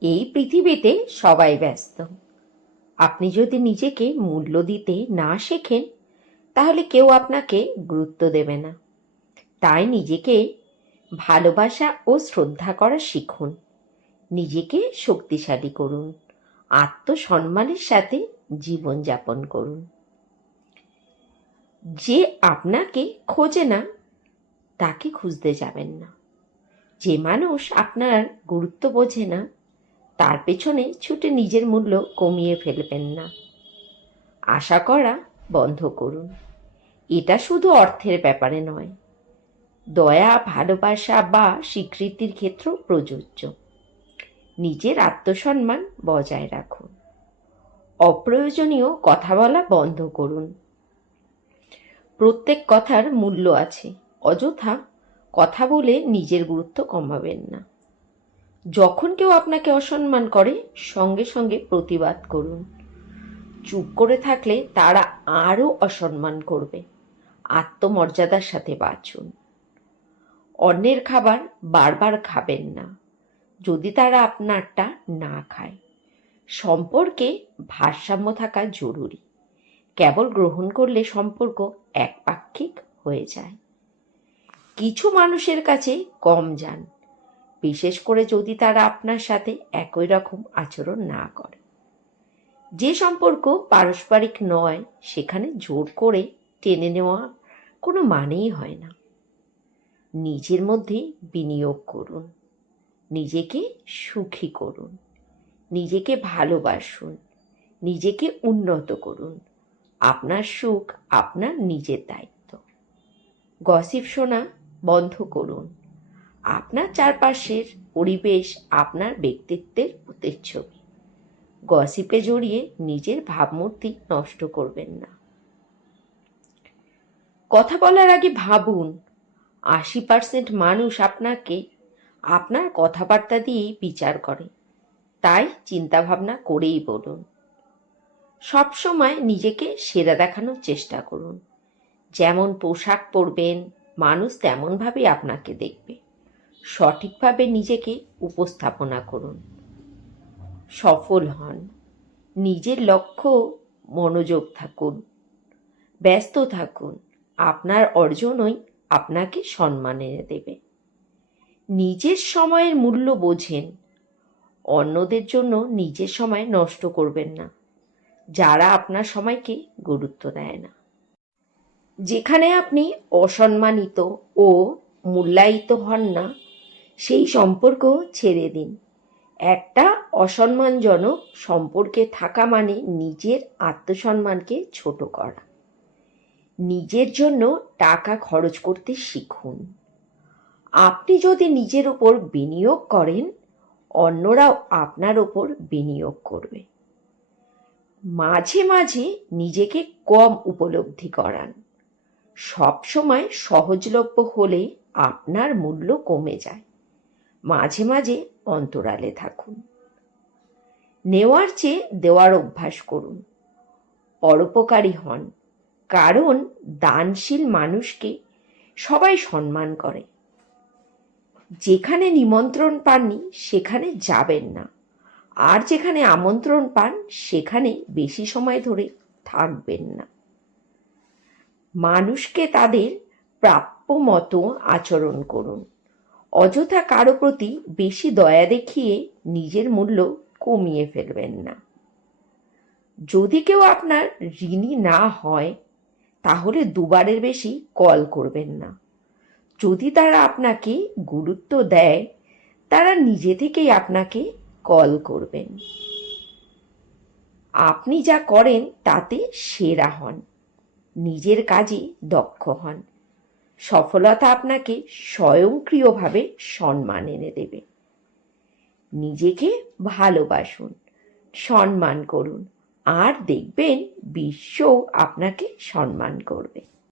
এই পৃথিবীতে সবাই ব্যস্ত। আপনি যদি নিজেকে মূল্য দিতে না শেখেন, তাহলে কেউ আপনাকে গুরুত্ব দেবে না। তাই নিজেকে ভালোবাসা ও শ্রদ্ধা করা শিখুন। নিজেকে শক্তিশালী করুন। আত্মসম্মানের সাথে জীবনযাপন করুন। যে আপনাকে খোঁজে না, তাকে খুঁজতে যাবেন না। যে মানুষ আপনার গুরুত্ব বোঝে না, তার পেছনে ছুটে নিজের মূল্য কমিয়ে ফেলবেন না। আশা করা বন্ধ করুন। এটা শুধু অর্থের ব্যাপারে নয়, দয়া, ভালোবাসা বা স্বীকৃতির ক্ষেত্রেও প্রযোজ্য। নিজের আত্মসম্মান বজায় রাখুন। অপ্রয়োজনীয় কথা বলা বন্ধ করুন। প্রত্যেক কথার মূল্য আছে। অযথা কথা বলে নিজের গুরুত্ব কমাবেন না। যখন কেউ আপনাকে অসম্মান করে, সঙ্গে সঙ্গে প্রতিবাদ করুন। চুপ করে থাকলে তারা আরও অসম্মান করবে। আত্মমর্যাদার সাথে বাঁচুন। অন্যের খাবার বারবার খাবেন না, যদি তারা আপনারটা না খায়। সম্পর্কে ভারসাম্য থাকা জরুরি। কেবল গ্রহণ করলে সম্পর্ক একপাক্ষিক হয়ে যায়। কিছু মানুষের কাছে কম যান, বিশেষ করে যদি তারা আপনার সাথে একই রকম আচরণ না করে। যে সম্পর্ক পারস্পরিক নয়, সেখানে জোর করে টেনে নেওয়া কোনো মানেই হয় না। নিজের মধ্যে বিনিয়োগ করুন। নিজেকে সুখী করুন। নিজেকে ভালোবাসুন। নিজেকে উন্নত করুন। আপনার সুখ আপনার নিজের দায়িত্ব। গসিপ শোনা বন্ধ করুন। আপনার চারপাশের পরিবেশ আপনার ব্যক্তিত্বের প্রতিচ্ছবি। গসিপে জড়িয়ে নিজের ভাবমূর্তি নষ্ট করবেন না। কথা বলার আগে ভাবুন। 80% মানুষ আপনাকে আপনার কথাবার্তা দিয়েই বিচার করে। তাই চিন্তাভাবনা করেই বলুন। সবসময় নিজেকে সেরা দেখানোর চেষ্টা করুন। যেমন পোশাক পরবেন, মানুষ তেমনভাবেই আপনাকে দেখবে। সঠিকভাবে নিজেকে উপস্থাপনা করুন। সফল হন। নিজের লক্ষ্য মনোযোগ থাকুন। ব্যস্ত থাকুন। আপনার অর্জনই আপনাকে সম্মান এনে দেবে। নিজের সময়ের মূল্য বোঝেন। অন্যদের জন্য নিজের সময় নষ্ট করবেন না, যারা আপনার সময়কে গুরুত্ব দেয় না। যেখানে আপনি অসম্মানিত ও মূল্যায়িত হন না, সেই সম্পর্ক ছেড়ে দিন। একটা অসম্মানজনক সম্পর্কে থাকা মানে নিজের আত্মসম্মানকে ছোট করা। নিজের জন্য টাকা খরচ করতে শিখুন। আপনি যদি নিজের উপর বিনিয়োগ করেন, অন্যরাও আপনার উপর বিনিয়োগ করবে। মাঝে মাঝে নিজেকে কম উপলব্ধি করান। সবসময় সহজলভ্য হলে আপনার মূল্য কমে যায়। মাঝে মাঝে অন্তরালে থাকুন। নেওয়ার চেয়ে দেওয়ার অভ্যাস করুন। পরোপকারী হন, কারণ দানশীল মানুষকে সবাই সম্মান করে। যেখানে নিমন্ত্রণ পাননি সেখানে যাবেন না, আর যেখানে আমন্ত্রণ পান সেখানে বেশি সময় ধরে থাকবেন না। মানুষকে তাদের প্রাপ্য মতো আচরণ করুন। অযথা কারো প্রতি বেশি দয়া দেখিয়ে নিজের মূল্য কমিয়ে ফেলবেন না। যদি কেউ আপনার ঋণী না হয়, তাহলে দুবারের বেশি কল করবেন না। যদি তারা আপনাকে গুরুত্ব দেয়, তারা নিজে থেকেই আপনাকে কল করবেন। আপনি যা করেন তাতে সেরা হন। নিজের কাজে দক্ষ হন। সফলতা আপনাকে স্বয়ংক্রিয়ভাবে সম্মান এনে দেবে। নিজেকে ভালোবাসুন, সম্মান করুন, আর দেখবেন বিশ্বও আপনাকে সম্মান করবে।